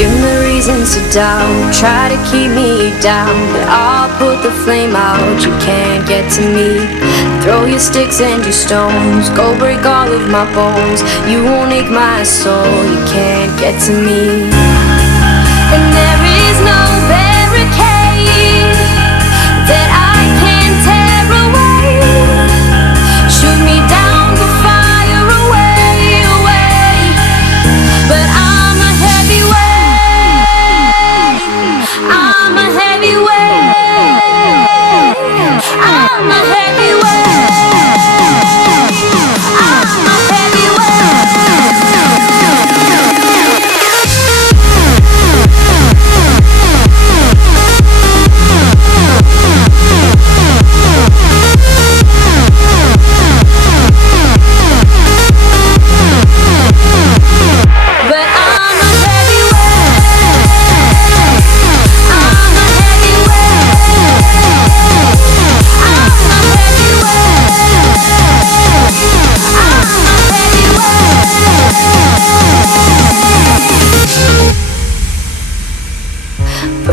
Give me reasons to doubt, try to keep me down, but I'll put the flame out, you can't get to me. Throw your sticks and your stones, go break all of my bones. You won't ache my soul, you can't get to me. And there is no barricade that I can tear away. Shoot me down, but fire away, away. But I'm a heavyweight, I'm a heavyweight, I'm a heavyweight, I'm a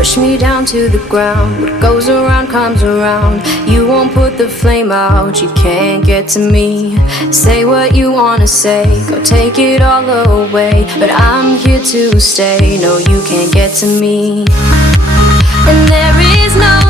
push me down to the ground. What goes around comes around. You won't put the flame out, you can't get to me. Say what you wanna say, go take it all away, but I'm here to stay. No, you can't get to me. And there is no